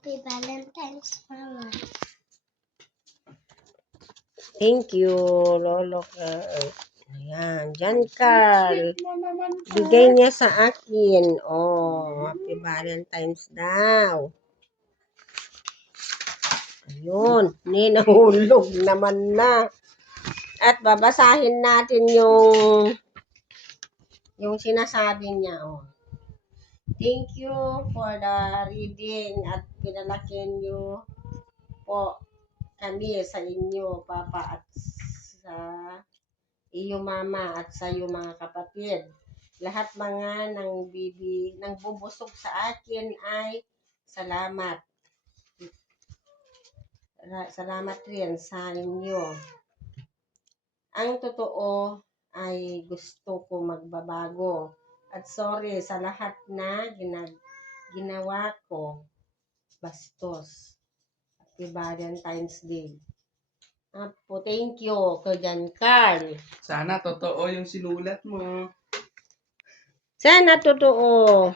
Happy Valentine's, Mama. Thank you, Lolo Carl. Ayan, Jan Carl. Bigay niya sa akin. Oh, Happy Valentine's daw. Ayun, nahulog naman na. At babasahin natin yung sinasabi niya. Oh. Thank you for the reading at pinalakin niyo po kami sa inyo, Papa, at sa iyo, Mama, at sa iyo, mga kapatid. Lahat mga nang bubusog sa akin ay salamat. Salamat rin sa inyo. Ang totoo ay gusto ko magbabago. At sorry sa lahat na ginawa ko. Bastos. Happy Valentine's Day. Apo, thank you, Kuya Carl. Sana totoo yung sinulat mo. Sana totoo.